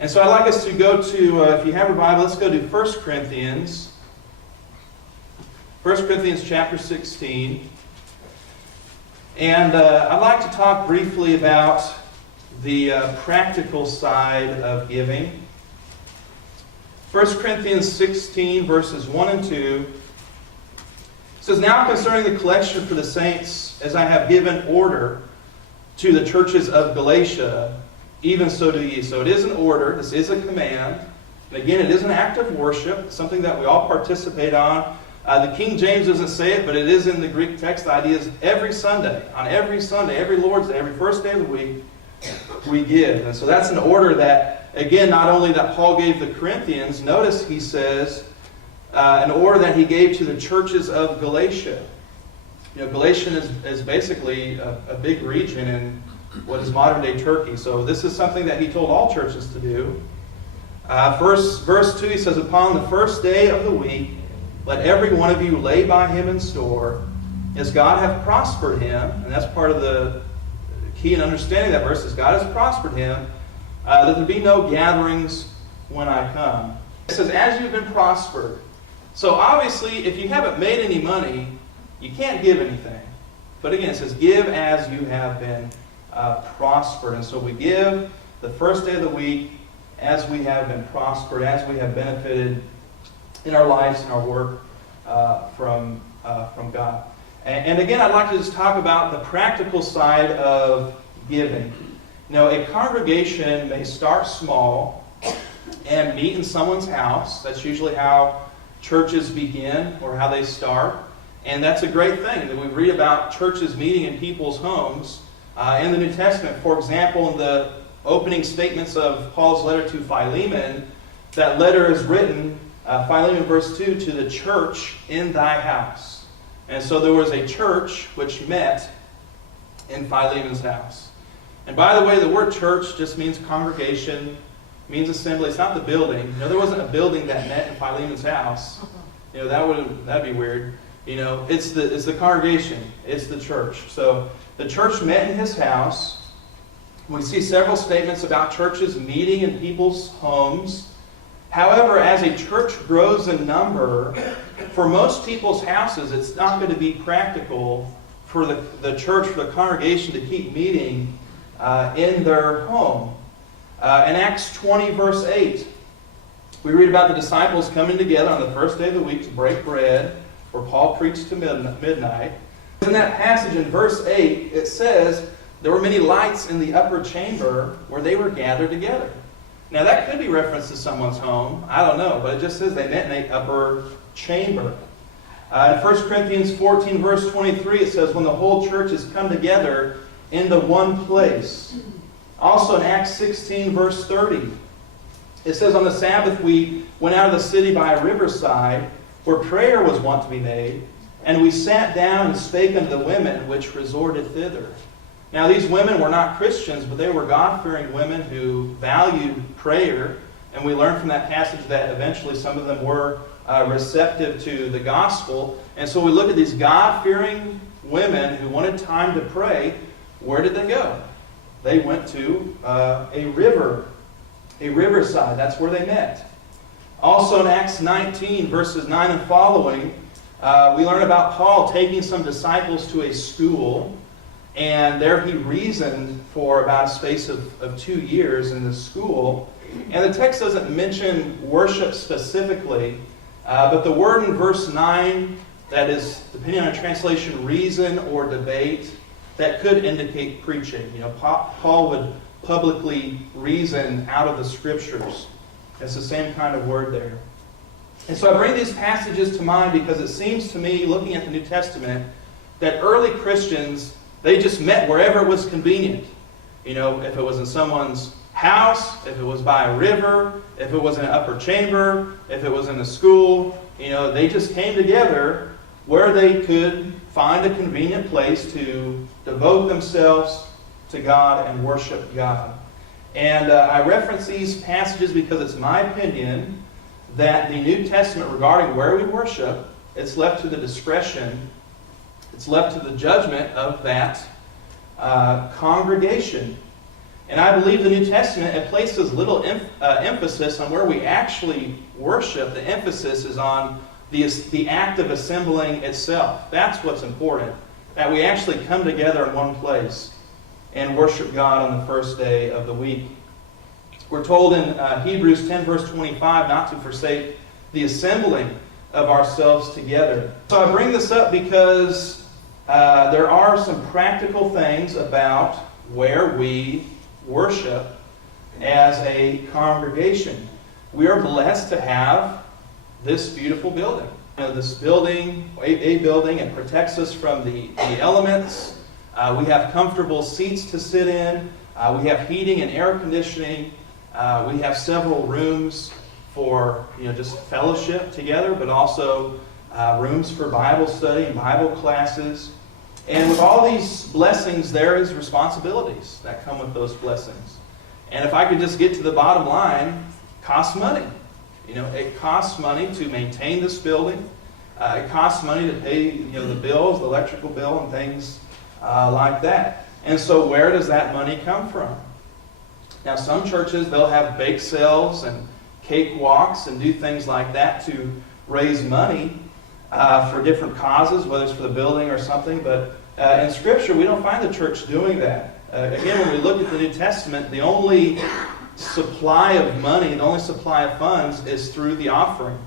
And so I'd like us to go to, if you have a Bible, let's go to 1 Corinthians. 1 Corinthians chapter 16. And I'd like to talk briefly about the practical side of giving. 1 Corinthians 16, verses 1 and 2. It says, "Now concerning the collection for the saints, as I have given order to the churches of Galatia, even so do ye." So it is an order. This is a command. And again, it is an act of worship. It's something that we all participate on. The King James doesn't say it, but it is in the Greek text. The idea is every Sunday, every Lord's Day, every first day of the week, we give. And so that's an order that, again, not only that Paul gave the Corinthians, notice he says, an order that he gave to the churches of Galatia. You know, Galatia is basically a big region in what is modern-day Turkey. So this is something that he told all churches to do. Verse 2, he says, "Upon the first day of the week, let every one of you lay by him in store, as God hath prospered him." And that's part of the key in understanding that verse, is God has prospered him, that there be no gatherings when I come. It says, as you've been prospered. So obviously, if you haven't made any money, you can't give anything. But again, it says, give as you have been prospered. And so we give the first day of the week as we have been prospered, as we have benefited in our lives and our work from God. And again, I'd like to just talk about the practical side of giving. You know, a congregation may start small and meet in someone's house. That's usually how churches begin, or how they start. And that's a great thing, that we read about churches meeting in people's homes in the New Testament. For example, in the opening statements of Paul's letter to Philemon, that letter is written, Philemon verse 2, "to the church in thy house." And so there was a church which met in Philemon's house. And by the way, the word church just means congregation, means assembly. It's not the building. You know, there wasn't a building that met in Philemon's house. You know, that'd be weird. You know, it's the congregation. It's the church. So the church met in his house. We see several statements about churches meeting in people's homes. However, as a church grows in number, for most people's houses, it's not going to be practical for the church, for the congregation to keep meeting in their home. In Acts 20, verse 8, we read about the disciples coming together on the first day of the week to break bread, where Paul preached to midnight. In that passage in verse 8, it says, there were many lights in the upper chamber where they were gathered together. Now that could be reference to someone's home. I don't know, but it just says they met in the upper chamber. In 1 Corinthians 14, verse 23, it says, when the whole church has come together in the one place. Also in Acts 16, verse 30, it says, on the Sabbath we went out of the city by a riverside, where prayer was wont to be made, and we sat down and spake unto the women which resorted thither. Now these women were not Christians, but they were God-fearing women who valued prayer. And we learn from that passage that eventually some of them were receptive to the gospel. And so we look at these God-fearing women who wanted time to pray. Where did they go? They went to a riverside. That's where they met. Also in Acts 19, verses 9 and following, we learn about Paul taking some disciples to a school. And there he reasoned for about a space of 2 years in the school. And the text doesn't mention worship specifically, but the word in verse 9, that is, depending on a translation, reason or debate, that could indicate preaching. You know, Paul would publicly reason out of the Scriptures. It's the same kind of word there. And so I bring these passages to mind because it seems to me, looking at the New Testament, that early Christians, they just met wherever it was convenient. You know, if it was in someone's house, if it was by a river, if it was in an upper chamber, if it was in a school, you know, they just came together where they could find a convenient place to devote themselves to God and worship God. And I reference these passages because it's my opinion that the New Testament regarding where we worship, it's left to the discretion, it's left to the judgment of that congregation. And I believe the New Testament, it places little emphasis on where we actually worship. The emphasis is on the act of assembling itself. That's what's important, that we actually come together in one place and worship God on the first day of the week. We're told in Hebrews 10, verse 25, not to forsake the assembling of ourselves together. So I bring this up because there are some practical things about where we worship as a congregation. We are blessed to have this beautiful building. This building, a building, it protects us from the elements. We have comfortable seats to sit in. We have heating and air conditioning. We have several rooms for just fellowship together, but also rooms for Bible study and Bible classes. And with all these blessings, there is responsibilities that come with those blessings. And if I could just get to the bottom line, it costs money. It costs money to maintain this building. It costs money to pay the bills, the electrical bill, and things like that. And so where does that money come from? Now, some churches, they'll have bake sales and cake walks and do things like that to raise money for different causes, whether it's for the building or something. But in Scripture, we don't find the church doing that. Again, when we look at the New Testament, the only supply of money, the only supply of funds is through the offering.